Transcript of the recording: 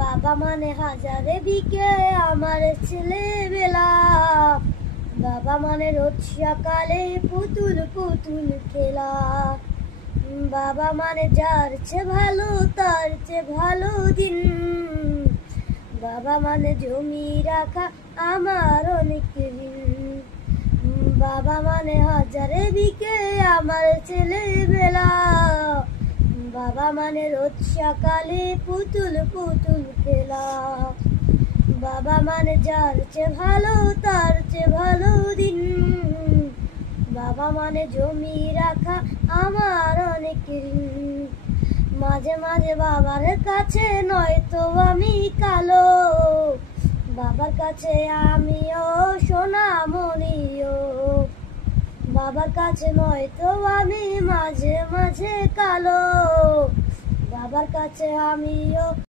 বাবা মানে হাজারে দিকে আমার ছেলেবেলা, বাবা মানে রোজ সকালে পুতুল পুতুল খেলা। বাবা মানে যার চেয়ে ভালো তার চেয়ে ভালো দিন, বাবা মানে জমি রাখা আমার অনেক ঋণ। বাবা মানে হাজারে দিকে আমার ছেলেবেলা, বাবা মানে রোজ সকালে পুতুল পুতুল খেলা। বাবা মানে যার চেয়ে ভালো তার চেয়ে ভালো দিন, বাবা মানে জমি রাখা আমার অনেক ঋণ। মাঝে মাঝে বাবার কাছে নয়তো আমি কালো, বাবার কাছে আমিও সোনামণিও। বাবার কাছে নয়তো আমি মাঝে মাঝে কালো, বাবার কাছে আমিও